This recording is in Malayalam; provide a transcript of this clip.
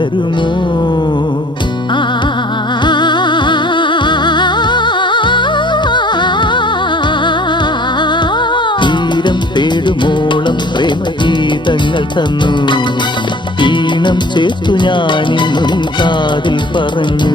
പുലരുമോ? തീരം തേടുമോളം പ്രേമഗീതങ്ങൾ തന്നു, ഈണം ചേർത്തു ഞാനിന്നും കാതിൽ പറഞ്ഞു.